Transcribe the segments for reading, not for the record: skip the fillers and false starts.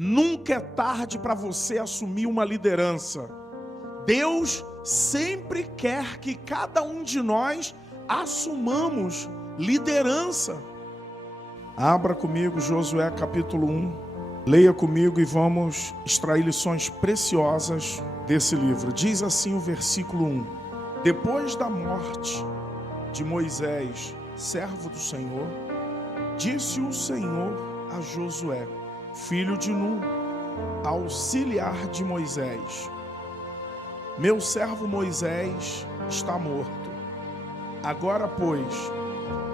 Nunca é tarde para você assumir uma liderança. Deus sempre quer que cada um de nós assumamos liderança. Abra comigo Josué capítulo 1. Leia comigo e vamos extrair lições preciosas desse livro. Diz assim o versículo 1. Depois da morte de Moisés, servo do Senhor, disse o Senhor a Josué, filho de Nun, auxiliar de Moisés: meu servo Moisés está morto. Agora, pois,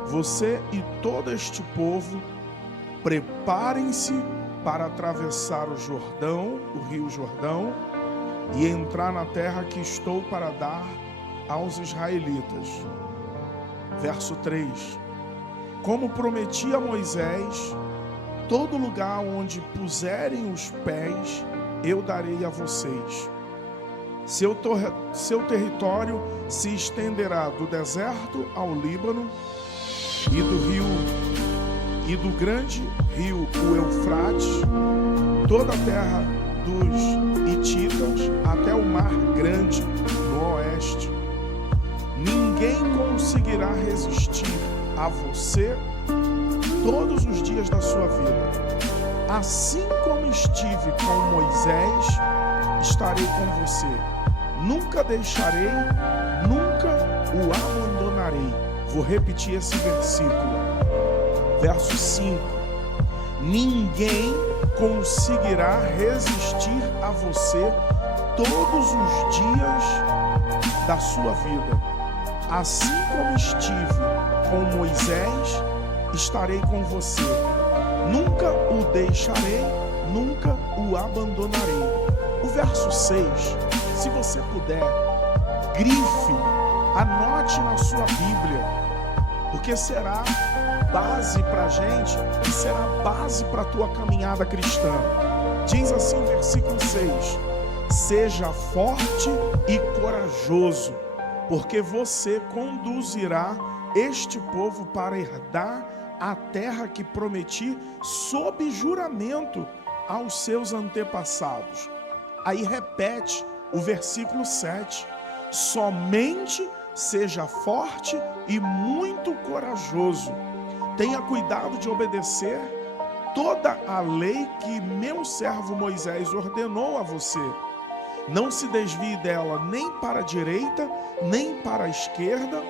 você e todo este povo preparem-se para atravessar o Jordão, o rio Jordão, e entrar na terra que estou para dar aos israelitas. Verso 3. Como prometi a Moisés, todo lugar onde puserem os pés, eu darei a vocês. Seu território se estenderá do deserto ao Líbano e do grande rio, o Eufrates, toda a terra dos Hititas até o mar grande no oeste. Ninguém conseguirá resistir a você todos os dias da sua vida. Assim como estive com Moisés, estarei com você. Nunca deixarei, nunca o abandonarei. Vou repetir esse versículo. Verso 5. Ninguém conseguirá resistir a você todos os dias da sua vida. Assim como estive com Moisés, estarei com você. Nunca o deixarei, nunca o abandonarei. O verso 6, se você puder, grife, anote na sua Bíblia, porque será base para a gente e será base para a tua caminhada cristã. Diz assim o versículo 6: seja forte e corajoso, porque você conduzirá este povo para herdar a terra que prometi sob juramento aos seus antepassados. Aí repete o versículo 7. Somente seja forte e muito corajoso. Tenha cuidado de obedecer toda a lei que meu servo Moisés ordenou a você. Não se desvie dela nem para a direita, nem para a esquerda,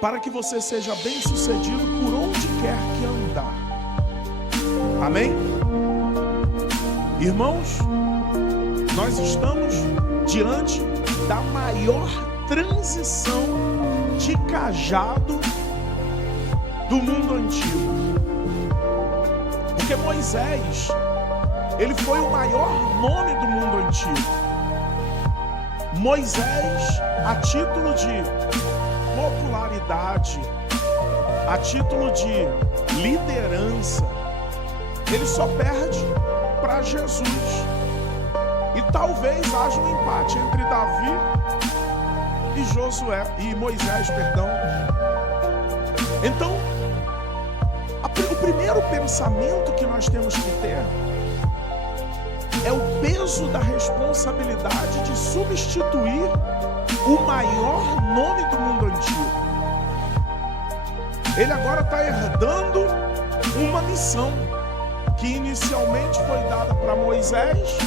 para que você seja bem-sucedido por onde quer que andar. Amém? Irmãos, nós estamos diante da maior transição de cajado do mundo antigo. Porque Moisés, ele foi o maior nome do mundo antigo. Moisés, a título de popularidade, a título de liderança, ele só perde para Jesus. E talvez haja um empate entre Davi e Moisés, perdão. Então, o primeiro pensamento que nós temos que ter é o peso da responsabilidade de substituir o maior nome do mundo antigo. Ele agora está herdando uma missão que inicialmente foi dada para Moisés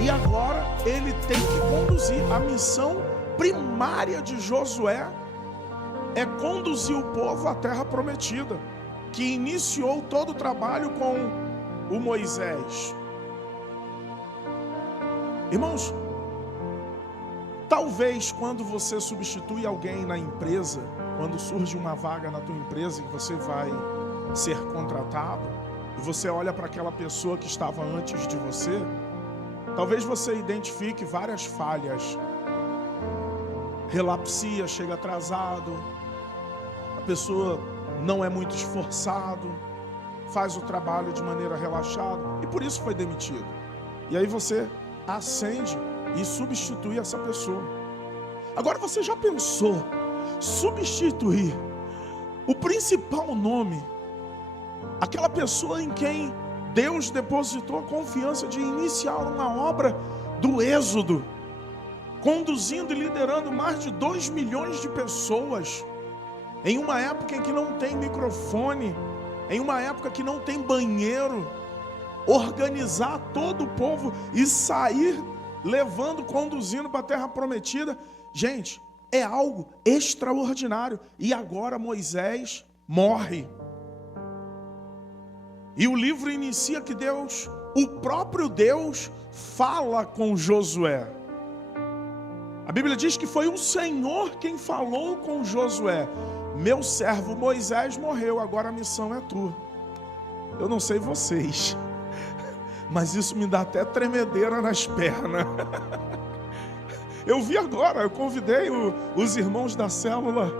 e agora ele tem que conduzir. A missão primária de Josué é conduzir o povo à terra prometida, que iniciou todo o trabalho com o Moisés. Irmãos, talvez quando você substitui alguém na empresa, quando surge uma vaga na tua empresa e você vai ser contratado, e você olha para aquela pessoa que estava antes de você, talvez você identifique várias falhas. Relapsia, chega atrasado, a pessoa não é muito esforçado, faz o trabalho de maneira relaxada e por isso foi demitido. E aí você acende e substitui essa pessoa. Agora você já pensou substituir o principal nome, aquela pessoa em quem Deus depositou a confiança de iniciar uma obra do êxodo, conduzindo e liderando mais de 2 milhões de pessoas, em uma época em que não tem microfone, em uma época que não tem banheiro, organizar todo o povo e sair levando, conduzindo para a terra prometida. Gente, é algo extraordinário. E agora Moisés morre. E o livro inicia que Deus, o próprio Deus, fala com Josué. A Bíblia diz que foi o Senhor quem falou com Josué: meu servo Moisés morreu, agora a missão é tua. Eu não sei vocês, mas isso me dá até tremedeira nas pernas. Eu vi agora, eu convidei os irmãos da célula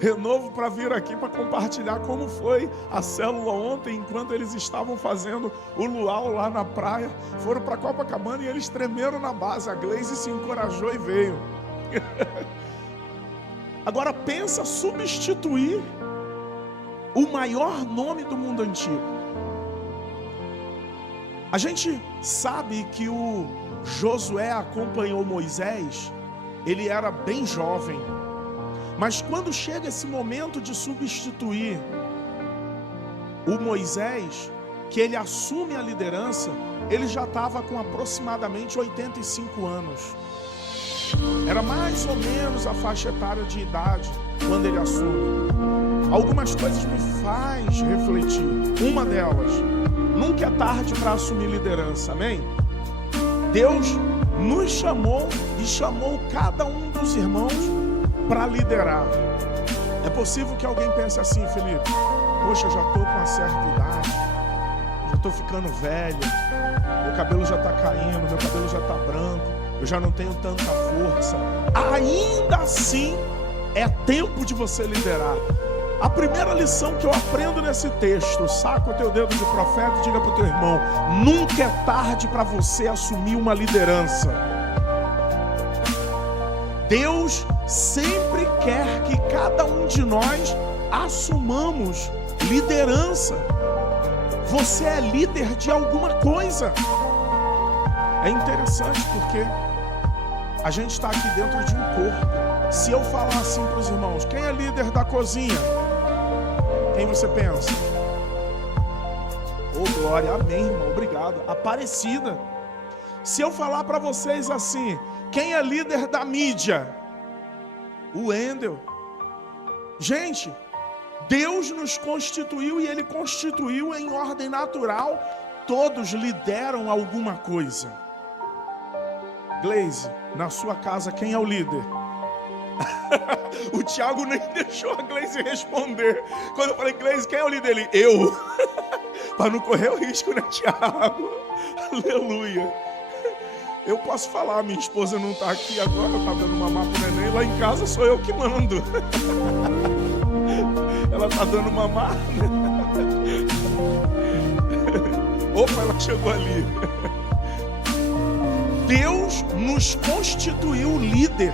Renovo para vir aqui para compartilhar como foi a célula ontem, enquanto eles estavam fazendo o luau lá na praia. Foram para Copacabana e eles tremeram na base. A Gleice se encorajou e veio. Agora pensa substituir o maior nome do mundo antigo. A gente sabe que o Josué acompanhou Moisés, ele era bem jovem. Mas quando chega esse momento de substituir o Moisés, que ele assume a liderança, ele já estava com aproximadamente 85 anos. Era mais ou menos a faixa etária de idade quando ele assume. Algumas coisas me faz refletir. Uma delas, nunca é tarde para assumir liderança, amém? Deus nos chamou e chamou cada um dos irmãos para liderar. É possível que alguém pense assim: Felipe, poxa, eu já estou com uma certa idade, já estou ficando velho, meu cabelo já está caindo, meu cabelo já está branco, eu já não tenho tanta força. Ainda assim, é tempo de você liderar. A primeira lição que eu aprendo nesse texto: saca o teu dedo de profeta e diga para o teu irmão: nunca é tarde para você assumir uma liderança. Deus sempre quer que cada um de nós assumamos liderança. Você é líder de alguma coisa. É interessante porque a gente está aqui dentro de um corpo. Se eu falar assim para os irmãos: quem é líder da cozinha? Quem você pensa? Oh, glória, amém, irmão, obrigado. Aparecida. Se eu falar para vocês assim: quem é líder da mídia? O Wendel. Gente, Deus nos constituiu e Ele constituiu em ordem natural. Todos lideram alguma coisa. Gleice, na sua casa quem é o líder? O Thiago nem deixou a Gleice responder. Quando eu falei: Gleice, quem é o líder? Ele: eu. Para não correr o risco, né, Thiago? Aleluia. Eu posso falar, minha esposa não está aqui agora, está dando mamar pro neném, lá em casa sou eu que mando. Ela está dando mamar. Opa, ela chegou ali. Deus nos constituiu líder.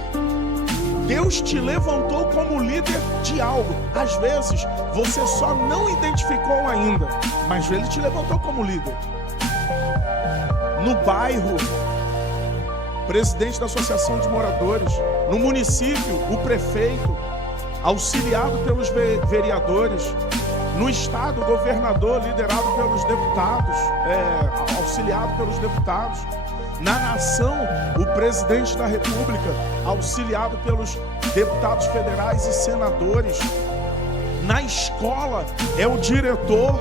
Deus te levantou como líder de algo. Às vezes, você só não identificou ainda, mas Ele te levantou como líder. No bairro, presidente da associação de moradores. No município, o prefeito, auxiliado pelos vereadores. No estado, o governador, liderado pelos deputados, auxiliado pelos deputados. Na nação, o presidente da república, auxiliado pelos deputados federais e senadores. Na escola, é o diretor,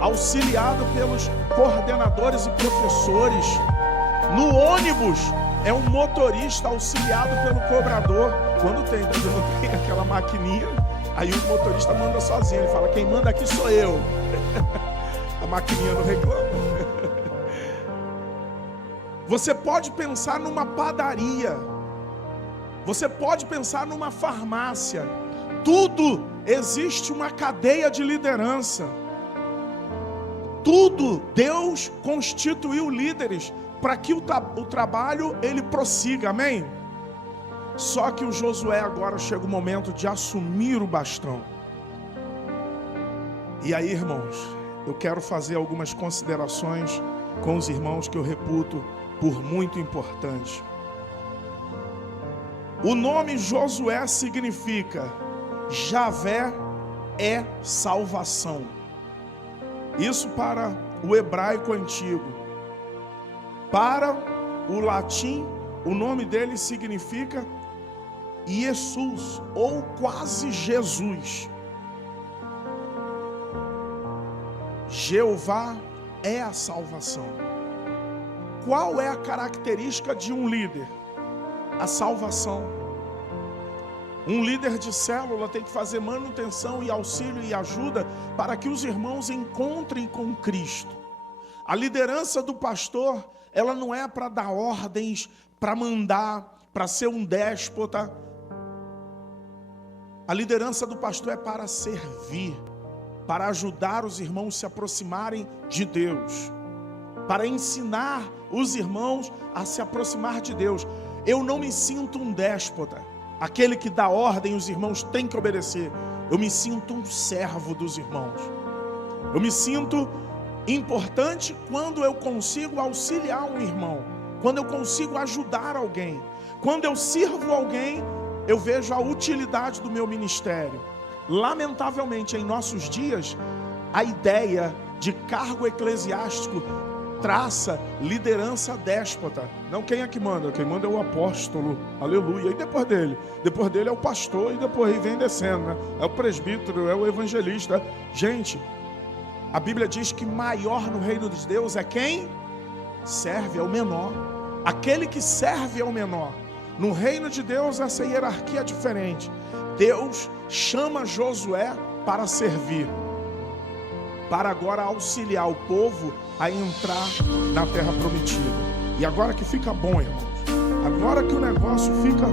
auxiliado pelos coordenadores e professores. No ônibus, é um motorista auxiliado pelo cobrador. Quando não tem aquela maquininha, aí o motorista manda sozinho. Ele fala: quem manda aqui sou eu. A maquininha não reclama. Você pode pensar numa padaria. Você pode pensar numa farmácia. Tudo existe uma cadeia de liderança. Tudo Deus constituiu líderes para que o trabalho ele prossiga, amém? Só que o Josué agora chega o momento de assumir o bastão. E aí, irmãos, eu quero fazer algumas considerações com os irmãos que eu reputo por muito importante. O nome Josué significa Javé é salvação. Isso para o hebraico antigo. Para o latim, o nome dele significa Jesus, ou quase Jesus. Jeová é a salvação. Qual é a característica de um líder? A salvação. Um líder de célula tem que fazer manutenção e auxílio e ajuda para que os irmãos encontrem com Cristo. A liderança do pastor, ela não é para dar ordens, para mandar, para ser um déspota. A liderança do pastor é para servir, para ajudar os irmãos a se aproximarem de Deus, para ensinar os irmãos a se aproximar de Deus. Eu não me sinto um déspota, aquele que dá ordem, os irmãos têm que obedecer. Eu me sinto um servo dos irmãos. Eu me sinto importante quando eu consigo auxiliar um irmão, quando eu consigo ajudar alguém, quando eu sirvo alguém, eu vejo a utilidade do meu ministério. Lamentavelmente, em nossos dias, a ideia de cargo eclesiástico traça liderança déspota. Não, quem é que manda? Quem manda é o apóstolo, aleluia. E depois dele é o pastor, e depois vem descendo, né? É o presbítero, é o evangelista. Gente, a Bíblia diz que maior no reino de Deus é quem serve, é o menor. Aquele que serve é o menor. No reino de Deus essa hierarquia é diferente. Deus chama Josué para servir, para agora auxiliar o povo a entrar na terra prometida. E agora que fica bom, irmãos, agora que o negócio fica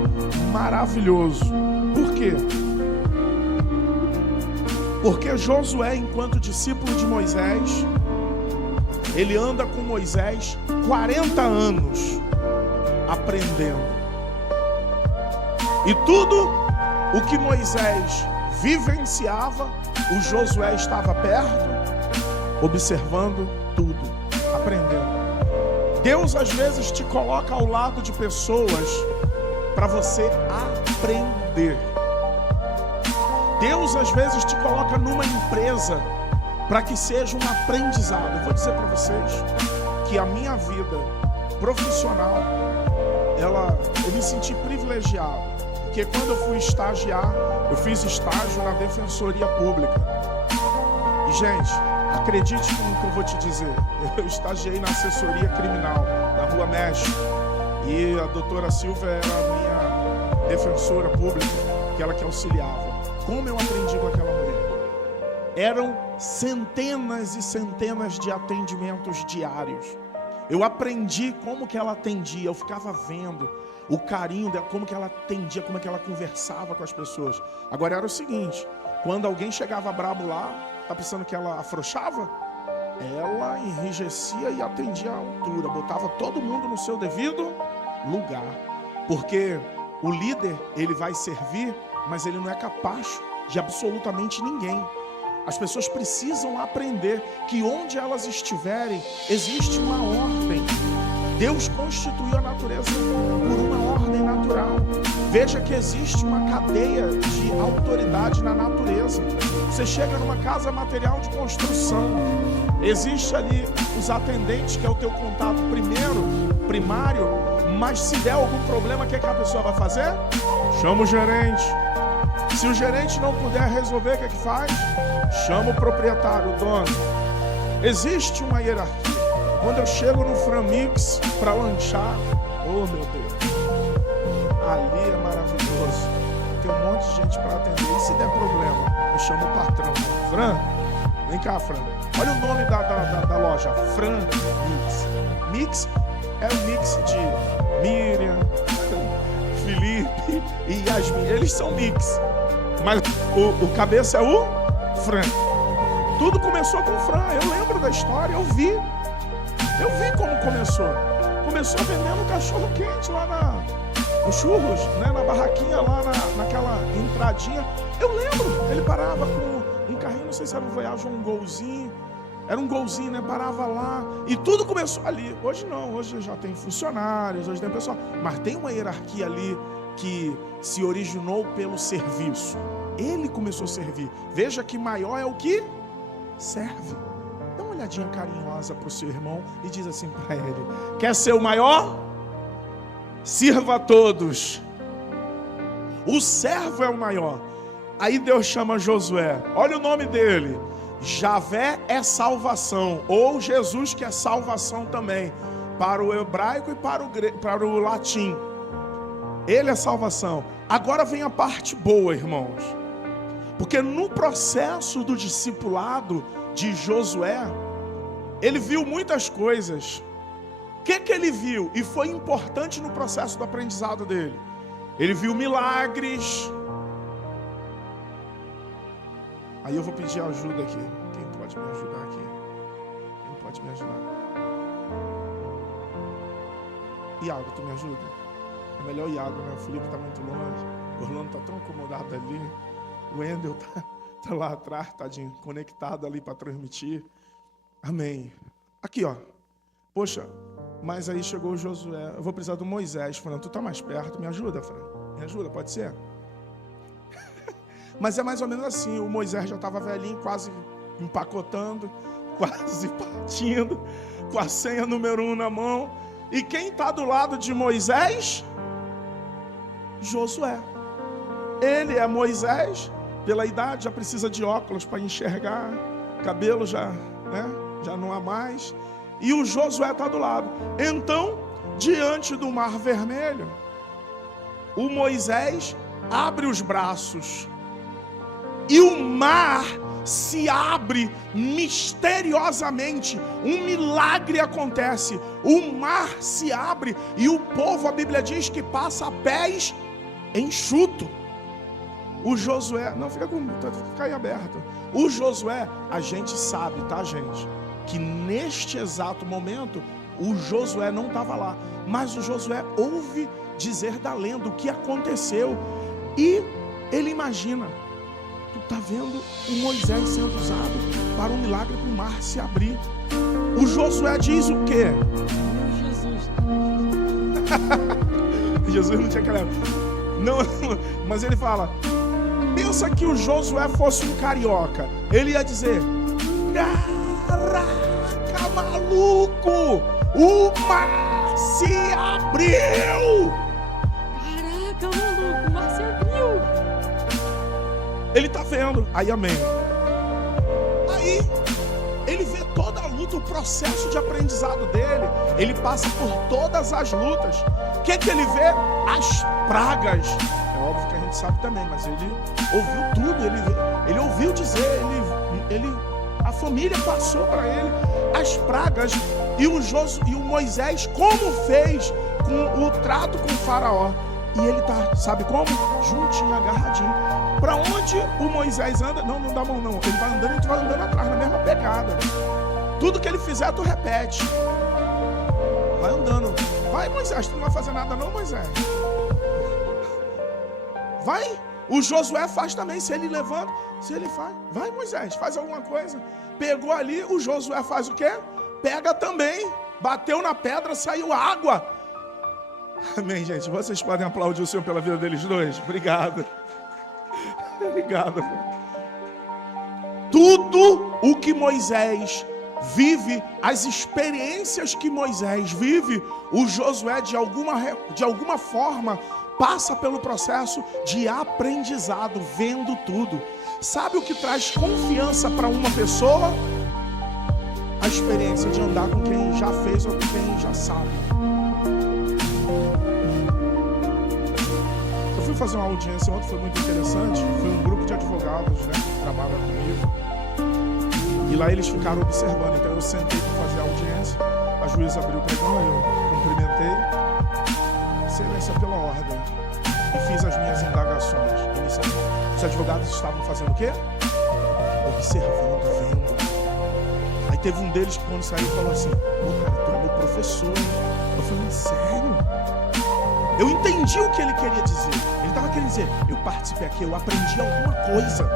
maravilhoso. Por quê? Porque Josué, enquanto discípulo de Moisés, ele anda com Moisés 40 anos aprendendo. E tudo o que Moisés vivenciava, o Josué estava perto, observando tudo, aprendendo. Deus às vezes te coloca ao lado de pessoas para você aprender. Deus às vezes te coloca numa empresa para que seja um aprendizado. Eu vou dizer para vocês que a minha vida profissional, eu me senti privilegiado. Porque quando eu fui estagiar, eu fiz estágio na Defensoria Pública. E, gente, acredite no que eu vou te dizer. Eu estagiei na assessoria criminal, na Rua México. E a doutora Silvia era a minha defensora pública, aquela que auxiliava. Como eu aprendi com aquela mulher? Eram centenas e centenas de atendimentos diários. Eu aprendi como que ela atendia, eu ficava vendo o carinho dela, como que ela atendia, como que ela conversava com as pessoas. Agora era o seguinte, quando alguém chegava brabo lá, tá pensando que ela afrouxava? Ela enrijecia e atendia à altura, botava todo mundo no seu devido lugar. Porque o líder, ele vai servir, mas ele não é capaz de absolutamente ninguém. As pessoas precisam aprender que onde elas estiverem, existe uma ordem. Deus constituiu a natureza por uma ordem natural. Veja que existe uma cadeia de autoridade na natureza. Você chega numa casa material de construção, existe ali os atendentes, que é o teu contato primário, mas se der algum problema, o que a pessoa vai fazer? Chama o gerente. Se o gerente não puder resolver, o que faz? Chama o proprietário, o dono. Existe uma hierarquia. Quando eu chego no Framix para lanchar, oh meu Deus, ali é maravilhoso. Tem um monte de gente para atender. E se der problema, eu chamo o patrão. Fran, vem cá, Fran. Olha o nome da loja, Fran Mix. Mix é o mix de Miriam, Felipe e Yasmin. Eles são mix. Mas o cabeça é o Fran. Tudo começou com o Fran. Eu lembro da história, eu vi como começou. Começou vendendo cachorro quente lá no churros, né? Na barraquinha lá naquela entradinha. Eu lembro, ele parava com um carrinho, não sei se era um Voyage ou um Golzinho. era um golzinho, né? Parava lá e tudo começou ali. Hoje não, hoje já tem funcionários, hoje tem pessoal, mas tem uma hierarquia ali que se originou pelo serviço. Ele começou a servir. Veja que maior é o que serve. Dá uma olhadinha carinhosa para o seu irmão e diz assim para ele: quer ser o maior? Sirva a todos. O servo é o maior. Aí Deus chama Josué. Olha o nome dele: Javé é salvação, ou Jesus que é salvação também, para o hebraico e para o latim. Ele é salvação. Agora vem a parte boa, irmãos, porque no processo do discipulado de Josué, ele viu muitas coisas. O que ele viu? E foi importante no processo do aprendizado dele. Ele viu milagres. Aí eu vou pedir ajuda aqui. Quem pode me ajudar aqui? Quem pode me ajudar? Iago, tu me ajuda? É melhor o Iago, né? O Felipe está muito longe. O Orlando está tão acomodado ali. O Wendel tá lá atrás, tadinho, conectado ali para transmitir. Amém. Aqui, ó. Poxa, mas aí chegou o Josué. Eu vou precisar do Moisés. Falando, tu tá mais perto, me ajuda, Fran. Me ajuda, pode ser? Mas é mais ou menos assim. O Moisés já estava velhinho, quase empacotando, quase partindo, com a senha número 1 na mão. E quem está do lado de Moisés? Josué. Ele é Moisés, pela idade já precisa de óculos para enxergar, cabelo já, né, já não há mais. E o Josué está do lado. Então, diante do Mar Vermelho, o Moisés abre os braços e o mar se abre misteriosamente. Um milagre acontece. O mar se abre e o povo, a Bíblia diz que passa a pés enxuto. O Josué, não, fica aí aberto. O Josué, a gente sabe, tá, gente, que neste exato momento o Josué não estava lá, mas o Josué ouve dizer da lenda o que aconteceu e ele imagina: tu tá vendo o Moisés sendo usado para um milagre, para o mar se abrir. O Josué diz o quê? Jesus não tinha aquela... Não, mas ele fala: pensa que o Josué fosse um carioca, ele ia dizer: caraca, maluco, o mar se abriu. Caraca, maluco, o mar se abriu. Ele está vendo, aí amém. Aí ele vê toda a luta, o processo de aprendizado dele. Ele passa por todas as lutas. O que ele vê? As pragas. É óbvio que a gente sabe também, mas ele ouviu tudo. Ele ouviu dizer, a família passou para ele as pragas. E o Moisés, como fez com o trato com o faraó. E ele tá, sabe como? Juntinho, agarradinho. Para onde o Moisés anda? Não dá mão não. Ele vai andando e tu vai andando atrás, na mesma pegada. Tudo que ele fizer, tu repete. Vai andando. Vai, Moisés, tu não vai fazer nada não, Moisés. Vai. O Josué faz também, se ele levanta, se ele faz. Vai, Moisés, faz alguma coisa. Pegou ali, o Josué faz o quê? Pega também. Bateu na pedra, saiu água. Amém, gente. Vocês podem aplaudir o Senhor pela vida deles dois? Obrigado. Obrigado. Tudo o que Moisés vive, as experiências que Moisés vive, o Josué de alguma forma passa pelo processo de aprendizado, vendo tudo. Sabe o que traz confiança para uma pessoa? A experiência de andar com quem já fez ou com quem já sabe. Eu fui fazer uma audiência ontem, foi muito interessante. Foi um grupo de advogados, né, que trabalham comigo. E lá eles ficaram observando. Então eu sentei para fazer a audiência. A juíza abriu o pregão, eu cumprimentei. Excelência pela ordem. E fiz as minhas indagações iniciais. Os advogados estavam fazendo o quê? Observando, vendo. Aí teve um deles que quando saiu falou assim: pô, cara, tu é meu professor, hein? Eu falei: sério? Eu entendi o que ele queria dizer. Ele estava querendo dizer: eu participei aqui, eu aprendi alguma coisa.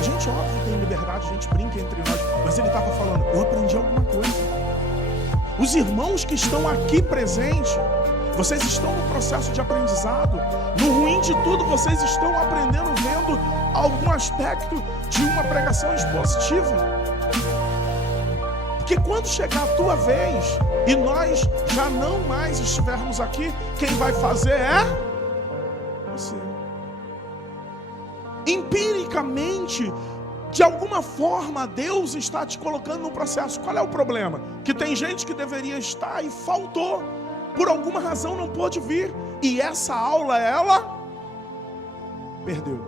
A gente, óbvio, tem liberdade, a gente brinca entre nós, mas ele estava falando, eu aprendi alguma coisa. Os irmãos que estão aqui presentes, vocês estão no processo de aprendizado. No ruim de tudo, vocês estão aprendendo, vendo algum aspecto de uma pregação expositiva. Porque quando chegar a tua vez e nós já não mais estivermos aqui, quem vai fazer é você. Empiricamente, de alguma forma, Deus está te colocando no processo. Qual é o problema? Que tem gente que deveria estar e faltou. Por alguma razão não pôde vir. E essa aula, ela perdeu.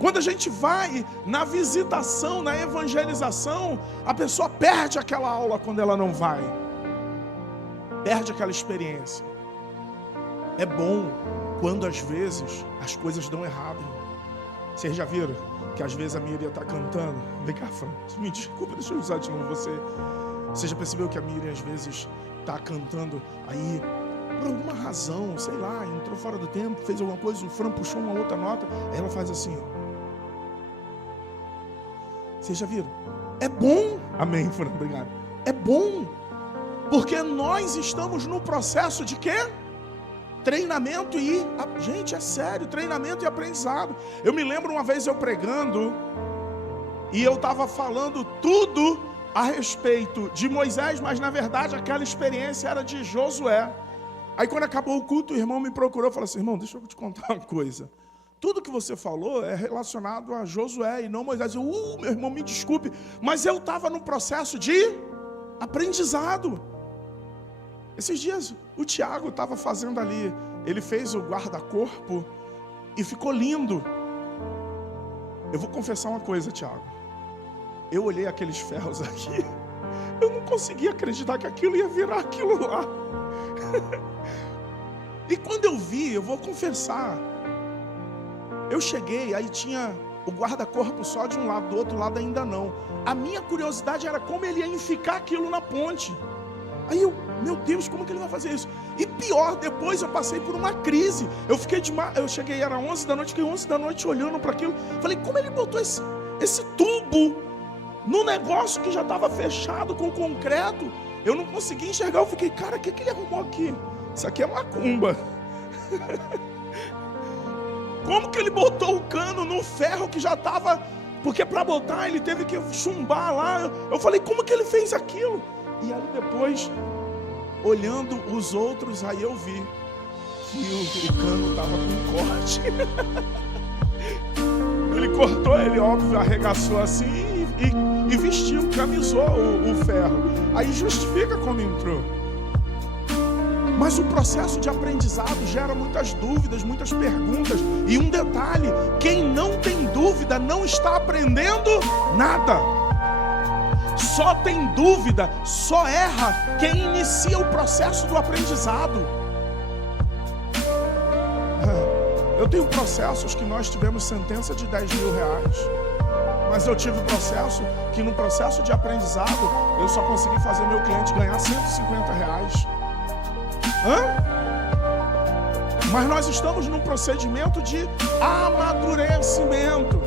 Quando a gente vai na visitação, na evangelização, a pessoa perde aquela aula quando ela não vai. Perde aquela experiência. É bom quando às vezes as coisas dão errado. Vocês já viram que às vezes a Miriam está cantando? Vem cá, Fran, me desculpa, deixa eu usar de novo você. Você já percebeu que a Miriam às vezes está cantando aí, por alguma razão, sei lá, entrou fora do tempo, fez alguma coisa, o Fran puxou uma outra nota, aí ela faz assim, ó. Vocês já viram? É bom, amém, Fran, obrigado. É bom, porque nós estamos no processo de quê? Treinamento e, gente, é sério, treinamento e aprendizado. Eu me lembro uma vez eu pregando, e eu estava falando tudo a respeito de Moisés, mas na verdade aquela experiência era de Josué. Aí quando acabou o culto, o irmão me procurou e falou assim, irmão, deixa eu te contar uma coisa. Tudo que você falou é relacionado a Josué e não Moisés. Eu, meu irmão, me desculpe, mas eu estava no processo de aprendizado. Esses dias o Tiago estava fazendo ali, ele fez o guarda-corpo e ficou lindo. Eu vou confessar uma coisa, Tiago. Eu olhei aqueles ferros aqui, eu não conseguia acreditar que aquilo ia virar aquilo lá. E quando eu vi, eu vou confessar, eu cheguei, aí tinha o guarda-corpo só de um lado, do outro lado ainda não. A minha curiosidade era como ele ia enficar aquilo na ponte. Aí eu, meu Deus, como que ele vai fazer isso? E pior, depois eu passei por uma crise. Eu cheguei, era 11 da noite, fiquei 11 da noite olhando para aquilo. Falei, como ele botou esse tubo no negócio que já estava fechado com concreto? Eu não conseguia enxergar, eu fiquei, cara, o que ele arrumou aqui? Isso aqui é macumba. Como que ele botou o cano no ferro que já estava... Porque para botar ele teve que chumbar lá. Eu falei, como que ele fez aquilo? E aí depois, olhando os outros, aí eu vi que o cano estava com corte. Ele cortou, ele óbvio arregaçou assim e vestiu, camisou o ferro. Aí justifica como entrou. Mas o processo de aprendizado gera muitas dúvidas, muitas perguntas. E um detalhe, quem não tem dúvida não está aprendendo nada. Só tem dúvida, só erra quem inicia o processo do aprendizado. Eu tenho processos que nós tivemos sentença de 10 mil reais. Mas eu tive processo que no processo de aprendizado eu só consegui fazer meu cliente ganhar 150 reais. Mas nós estamos num procedimento de amadurecimento.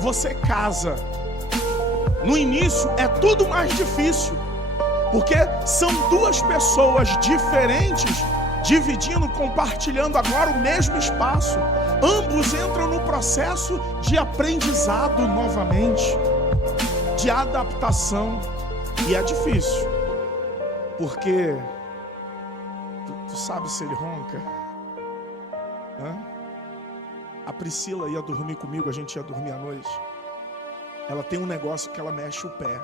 Você casa. No início é tudo mais difícil, porque são duas pessoas diferentes dividindo, compartilhando agora o mesmo espaço. Ambos entram no processo de aprendizado novamente, de adaptação. E é difícil, porque tu sabe se ele ronca? A Priscila ia dormir comigo, a gente ia dormir à noite. Ela tem um negócio que ela mexe o pé.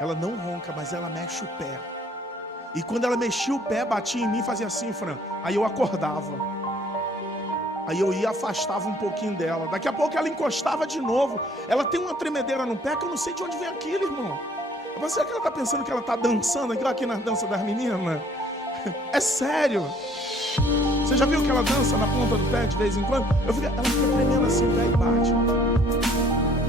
Ela não ronca, mas ela mexe o pé. E quando ela mexia o pé, batia em mim e fazia assim, Fran. Aí eu acordava. Aí eu ia, afastava um pouquinho dela. Daqui a pouco ela encostava de novo. Ela tem uma tremedeira no pé que eu não sei de onde vem aquilo, irmão. Será que ela está pensando que ela está dançando aqui na dança das meninas? É sério. Você já viu que ela dança na ponta do pé de vez em quando? Ela fica tremendo assim, o pé e bate.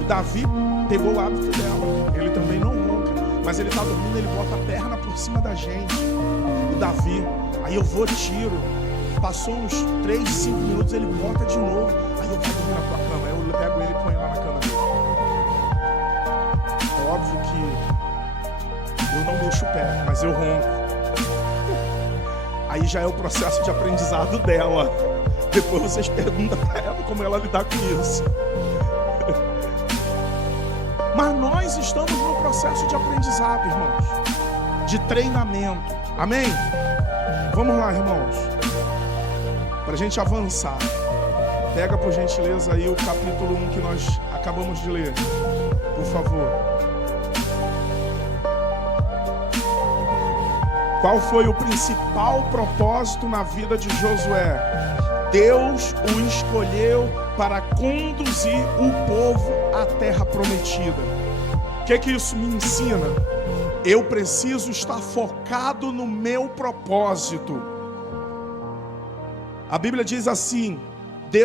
O Davi pegou o hábito dela. Ele também não ronca. Mas ele está dormindo, ele bota a perna por cima da gente. O Davi. Aí eu vou, tiro. Passou uns 3, 5 minutos, ele bota de novo. Aí eu vou dormir na tua cama. Aí eu pego mexo o pé, mas eu ronco. Aí já é o processo de aprendizado dela. Depois vocês perguntam para ela como ela lidar com isso. Mas nós estamos no processo de aprendizado, irmãos. De treinamento. Amém? Vamos lá, irmãos. Para a gente avançar. Pega, por gentileza, aí o capítulo 1 que nós acabamos de ler. Por favor. Qual foi o principal propósito na vida de Josué? Deus o escolheu para conduzir o povo à terra prometida. O que isso me ensina? Eu preciso estar focado no meu propósito. A Bíblia diz assim,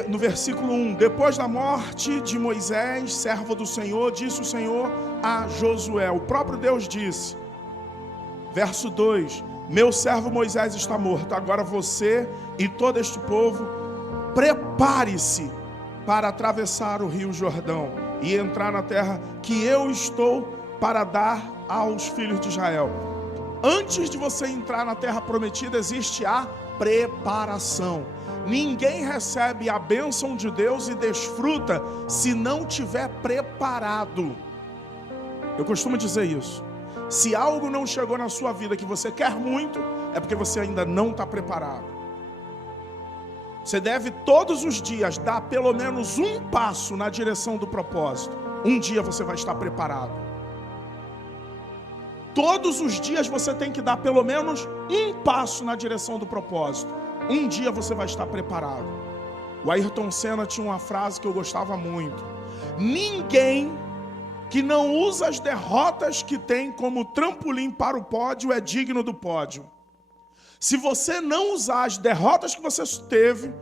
no versículo 1: depois da morte de Moisés, servo do Senhor, disse o Senhor a Josué. O próprio Deus disse. Verso 2: meu servo Moisés está morto, agora você e todo este povo, prepare-se para atravessar o rio Jordão e entrar na terra que eu estou para dar aos filhos de Israel. Antes de você entrar na terra prometida, existe a preparação. Ninguém recebe a bênção de Deus e desfruta se não tiver preparado. Eu costumo dizer isso. Se algo não chegou na sua vida que você quer muito, é porque você ainda não está preparado. Você deve todos os dias dar pelo menos um passo na direção do propósito. Um dia você vai estar preparado. Todos os dias você tem que dar pelo menos um passo na direção do propósito. Um dia você vai estar preparado. O Ayrton Senna tinha uma frase que eu gostava muito. Ninguém que não usa as derrotas que tem como trampolim para o pódio é digno do pódio. Se você não usar as derrotas que você teve,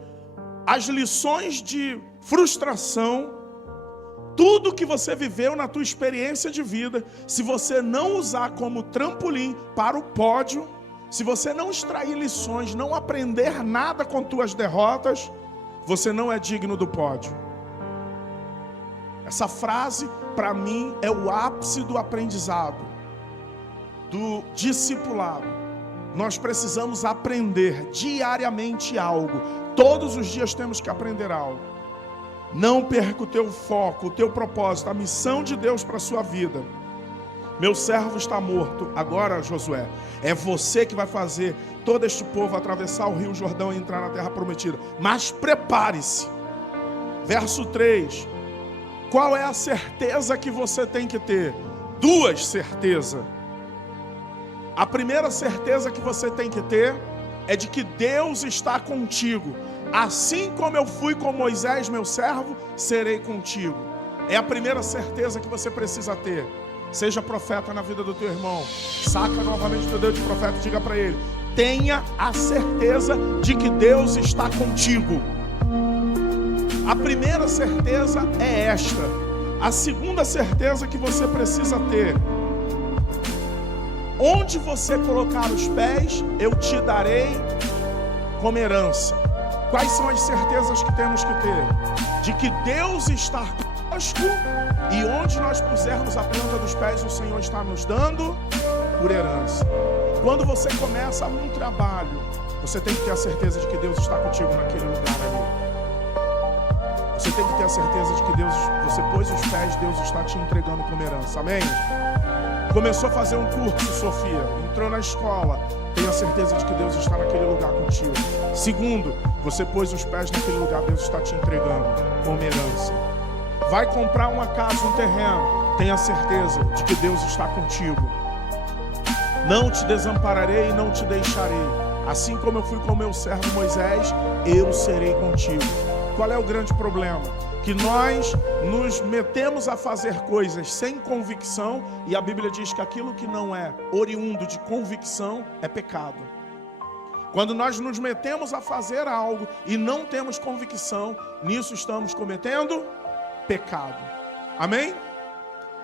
as lições de frustração, tudo que você viveu na tua experiência de vida, se você não usar como trampolim para o pódio, se você não extrair lições, não aprender nada com tuas derrotas, você não é digno do pódio. Essa frase, para mim, é o ápice do aprendizado, do discipulado. Nós precisamos aprender diariamente algo. Todos os dias temos que aprender algo. Não perca o teu foco, o teu propósito, a missão de Deus para a sua vida. Meu servo está morto. Agora, Josué, é você que vai fazer todo este povo atravessar o rio Jordão e entrar na terra prometida. Mas prepare-se. Verso 3. Qual é a certeza que você tem que ter? Duas certezas. A primeira certeza que você tem que ter é de que Deus está contigo. Assim como eu fui com Moisés, meu servo, serei contigo. É a primeira certeza que você precisa ter. Seja profeta na vida do teu irmão. Saca novamente o teu dedo de profeta e diga para ele: tenha a certeza de que Deus está contigo. A primeira certeza é esta. A segunda certeza que você precisa ter: onde você colocar os pés, eu te darei como herança. Quais são as certezas que temos que ter? De que Deus está conosco e onde nós pusermos a planta dos pés, o Senhor está nos dando por herança. Quando você começa um trabalho, você tem que ter a certeza de que Deus está contigo naquele lugar ali. Você tem que ter a certeza de que Deus, você pôs os pés, Deus está te entregando como herança. Amém? Começou a fazer um curso, Sofia, entrou na escola, tenha certeza de que Deus está naquele lugar contigo. Segundo, você pôs os pés naquele lugar, Deus está te entregando como herança. Vai comprar uma casa, um terreno, tenha certeza de que Deus está contigo. Não te desampararei e não te deixarei. Assim como eu fui com meu servo Moisés, eu serei contigo. Qual é o grande problema? Que nós nos metemos a fazer coisas sem convicção, e a Bíblia diz que aquilo que não é oriundo de convicção é pecado. Quando nós nos metemos a fazer algo e não temos convicção, nisso estamos cometendo pecado. Amém?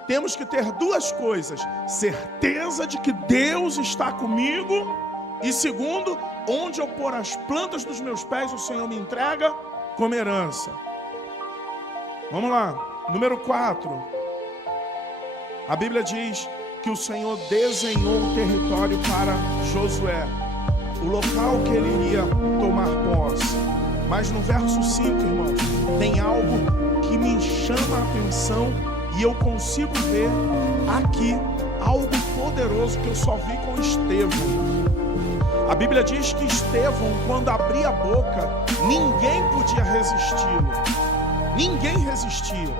Temos que ter duas coisas: certeza de que Deus está comigo, e segundo, onde eu pôr as plantas dos meus pés, o Senhor me entrega como herança. Vamos lá, número 4. A Bíblia diz que o Senhor desenhou um território para Josué, o local que ele iria tomar posse. Mas no verso 5, irmãos, tem algo que me chama a atenção e eu consigo ver aqui algo poderoso que eu só vi com Estevão. A Bíblia diz que Estevão, quando abria a boca, ninguém podia resisti-lo. Ninguém resistia.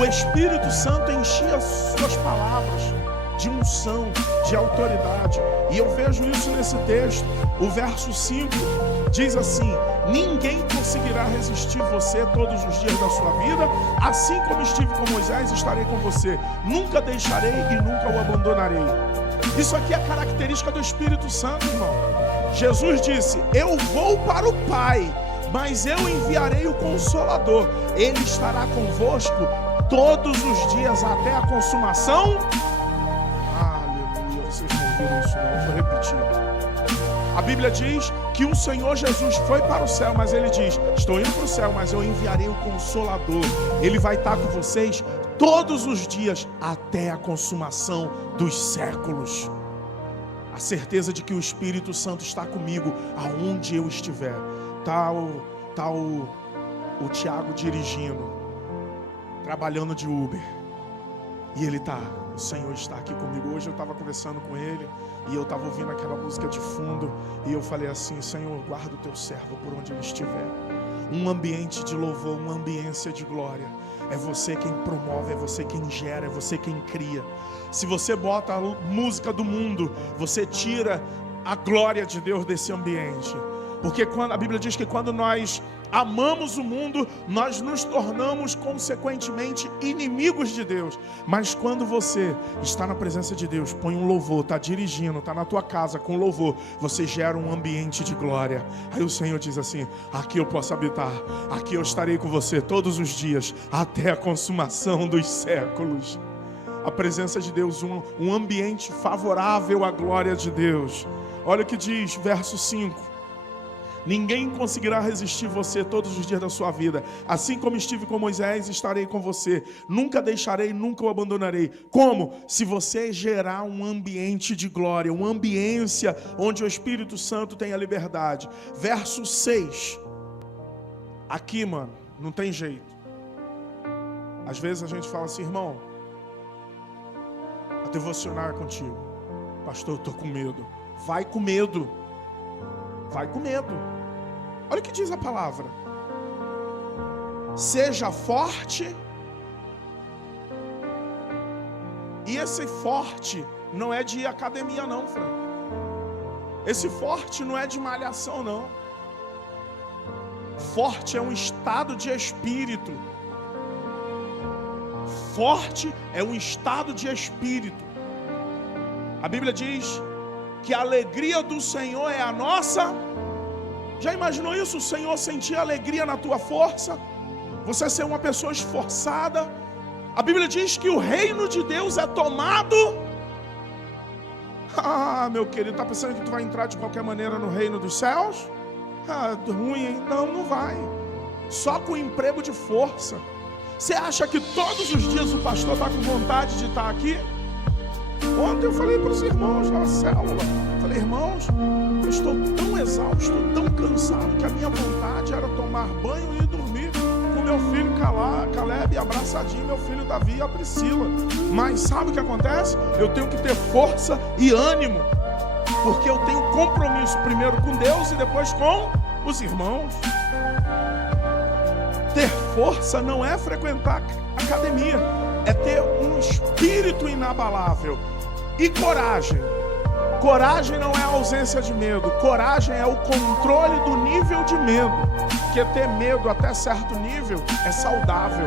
O Espírito Santo enchia suas palavras de unção, de autoridade. E eu vejo isso nesse texto. O verso 5 diz assim: ninguém conseguirá resistir você todos os dias da sua vida. Assim como estive com Moisés, estarei com você. Nunca deixarei e nunca o abandonarei. Isso aqui é característica do Espírito Santo, irmão. Jesus disse: eu vou para o Pai, mas eu enviarei o Consolador. Ele estará convosco todos os dias até a consumação. Aleluia, vocês não viram isso não, vou repetir. A Bíblia diz que o Senhor Jesus foi para o céu, mas ele diz: estou indo para o céu, mas eu enviarei o Consolador. Ele vai estar com vocês todos os dias até a consumação dos séculos. A certeza de que o Espírito Santo está comigo aonde eu estiver. Tá o Tiago dirigindo, trabalhando de Uber, e ele o Senhor está aqui comigo. Hoje eu estava conversando com ele e eu estava ouvindo aquela música de fundo e eu falei assim: Senhor, guarda o teu servo por onde ele estiver. Um ambiente de louvor, uma ambiência de glória. É você quem promove, é você quem gera, é você quem cria. Se você bota a música do mundo, você tira a glória de Deus desse ambiente. Porque quando a Bíblia diz que quando nós amamos o mundo, nós nos tornamos consequentemente inimigos de Deus. Mas quando você está na presença de Deus, põe um louvor, está dirigindo, está na tua casa com louvor, você gera um ambiente de glória. Aí o Senhor diz assim: aqui eu posso habitar, aqui eu estarei com você todos os dias, até a consumação dos séculos. A presença de Deus, um ambiente favorável à glória de Deus. Olha o que diz, verso 5. Ninguém conseguirá resistir você todos os dias da sua vida. Assim como estive com Moisés, estarei com você. Nunca deixarei, nunca o abandonarei. Como? Se você gerar um ambiente de glória, uma ambiência onde o Espírito Santo tem a liberdade. Verso 6. Aqui, mano, não tem jeito. Às vezes a gente fala assim: irmão, a devocional é contigo. Pastor, eu estou com medo. Vai com medo. Vai com medo. Olha o que diz a palavra: seja forte. E esse forte não é de academia não, Fran. Esse forte não é de malhação não. Forte é um estado de espírito. Forte é um estado de espírito. A Bíblia diz que a alegria do Senhor é a nossa. Já imaginou isso? O Senhor sentir alegria na tua força, você ser uma pessoa esforçada. A Bíblia diz que o reino de Deus é tomado. Meu querido, tá pensando que tu vai entrar de qualquer maneira no reino dos céus? Ruim, hein? Não vai. Só com emprego de força. Você acha que todos os dias o pastor está com vontade de estar aqui? Ontem eu falei para os irmãos na célula, falei: irmãos, eu estou tão exausto, tão cansado, que a minha vontade era tomar banho e dormir com meu filho Caleb, abraçadinho, meu filho Davi e a Priscila. Mas sabe o que acontece? Eu tenho que ter força e ânimo, porque eu tenho compromisso primeiro com Deus e depois com os irmãos. Ter força não é frequentar academia, é ter um espírito inabalável. E coragem. Coragem não é a ausência de medo. Coragem é o controle do nível de medo. Porque ter medo até certo nível é saudável.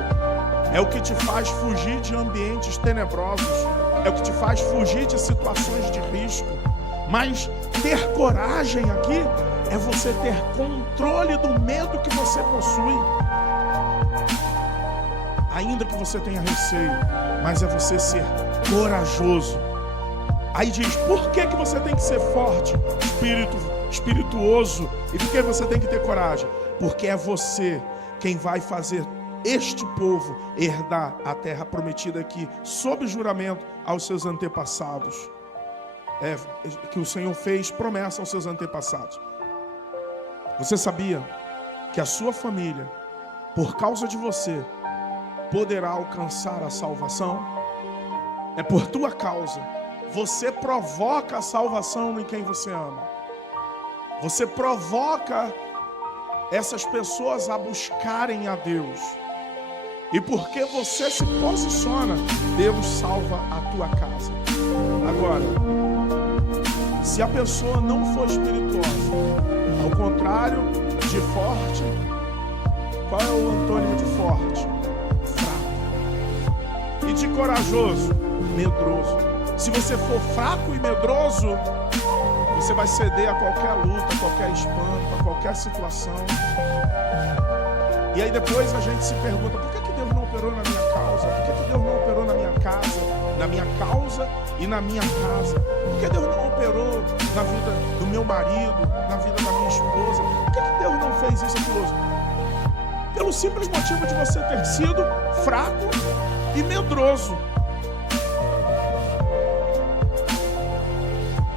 É o que te faz fugir de ambientes tenebrosos. É o que te faz fugir de situações de risco. Mas ter coragem aqui é você ter controle do medo que você possui. Ainda que você tenha receio, mas é você ser corajoso. Aí diz: por que você tem que ser forte, espirituoso? E por que você tem que ter coragem? Porque é você quem vai fazer este povo herdar a terra prometida aqui, sob juramento aos seus antepassados. Que o Senhor fez promessa aos seus antepassados. Você sabia que a sua família, por causa de você, poderá alcançar a salvação? É por tua causa. Você provoca a salvação em quem você ama. Você provoca essas pessoas a buscarem a Deus. E porque você se posiciona, Deus salva a tua casa. Agora, se a pessoa não for espirituosa, ao contrário de forte, qual é o antônimo de forte? Fraco. E de corajoso? Medroso. Se você for fraco e medroso, você vai ceder a qualquer luta, a qualquer espanto, a qualquer situação. E aí depois a gente se pergunta, por que Deus não operou na minha causa? Por que Deus não operou na minha casa? Na minha causa e na minha casa? Por que Deus não operou na vida do meu marido, na vida da minha esposa? Por que Deus não fez isso, aquilo? Pelo simples motivo de você ter sido fraco e medroso.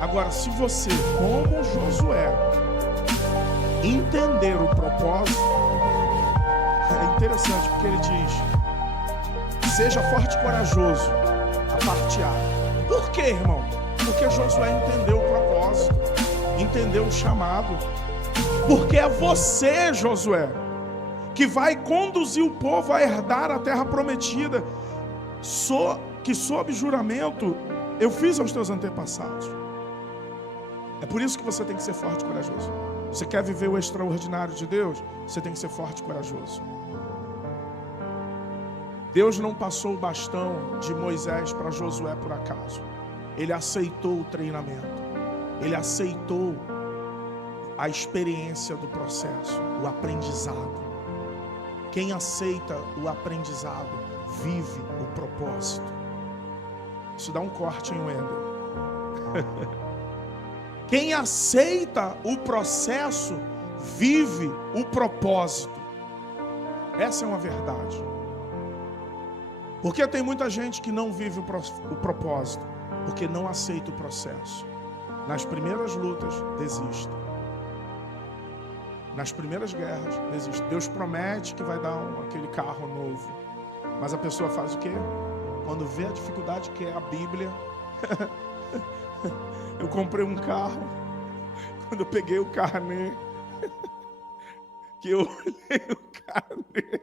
Agora, se você, como Josué, entender o propósito, é interessante porque ele diz: seja forte e corajoso, a parte A. Por quê, irmão? Porque Josué entendeu o propósito, entendeu o chamado. Porque é você, Josué, que vai conduzir o povo a herdar a terra prometida, que sob juramento eu fiz aos teus antepassados. É por isso que você tem que ser forte e corajoso. Você quer viver o extraordinário de Deus? Você tem que ser forte e corajoso. Deus não passou o bastão de Moisés para Josué por acaso. Ele aceitou o treinamento. Ele aceitou a experiência do processo, o aprendizado. Quem aceita o aprendizado vive o propósito. Isso dá um corte em Wendel. Quem aceita o processo vive o propósito. Essa é uma verdade. Porque tem muita gente que não vive o propósito, porque não aceita o processo. Nas primeiras lutas, desiste. Nas primeiras guerras, desiste. Deus promete que vai dar aquele carro novo. Mas a pessoa faz o quê? Quando vê a dificuldade que é a Bíblia... Eu comprei um carro, quando eu peguei o carnê, que eu olhei o carnê,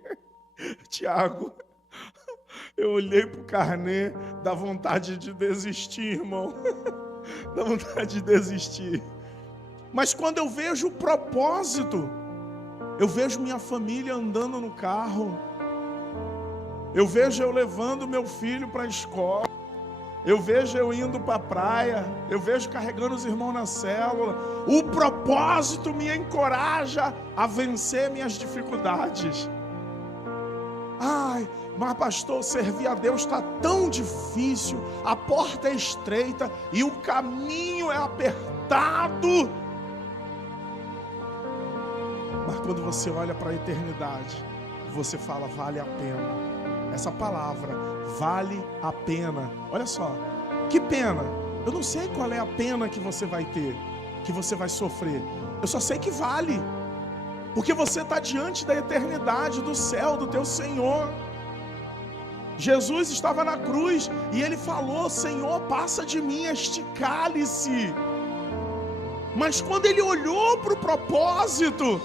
Tiago, eu olhei pro carnê, dá vontade de desistir, irmão, dá vontade de desistir. Mas quando eu vejo o propósito, eu vejo minha família andando no carro, eu vejo eu levando meu filho para a escola, eu vejo eu indo para a praia, eu vejo carregando os irmãos na célula. O propósito me encoraja a vencer minhas dificuldades. Ai, mas pastor, servir a Deus está tão difícil, a porta é estreita e o caminho é apertado. Mas quando você olha para a eternidade, você fala, vale a pena. Essa palavra, vale a pena. Olha só, que pena. Eu não sei qual é a pena que você vai ter, que você vai sofrer. Eu só sei que vale. Porque você está diante da eternidade, do céu, do teu Senhor. Jesus estava na cruz e ele falou, Senhor, passa de mim este cálice. Mas quando ele olhou para o propósito,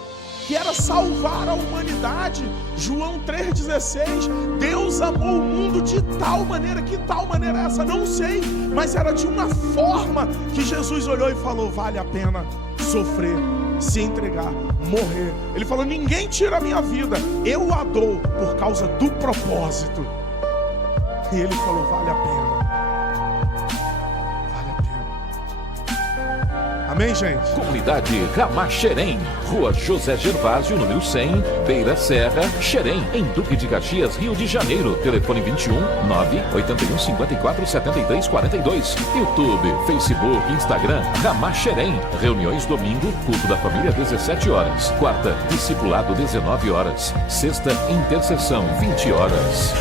que era salvar a humanidade, João 3,16, Deus amou o mundo de tal maneira, que tal maneira é essa? Não sei, mas era de uma forma que Jesus olhou e falou, vale a pena sofrer, se entregar, morrer. Ele falou, ninguém tira a minha vida, eu a dou por causa do propósito. E ele falou, vale a pena. Vale a pena. Amém, gente? Comunidade Ramá Xerém, Rua José Gervásio, número 100, Beira Serra, Xerém, em Duque de Caxias, Rio de Janeiro. Telefone 21 981 54 73 42. YouTube, Facebook, Instagram, Ramá Xerém. Reuniões domingo, culto da família 17 horas. Quarta, discipulado 19 horas. Sexta, intercessão 20 horas.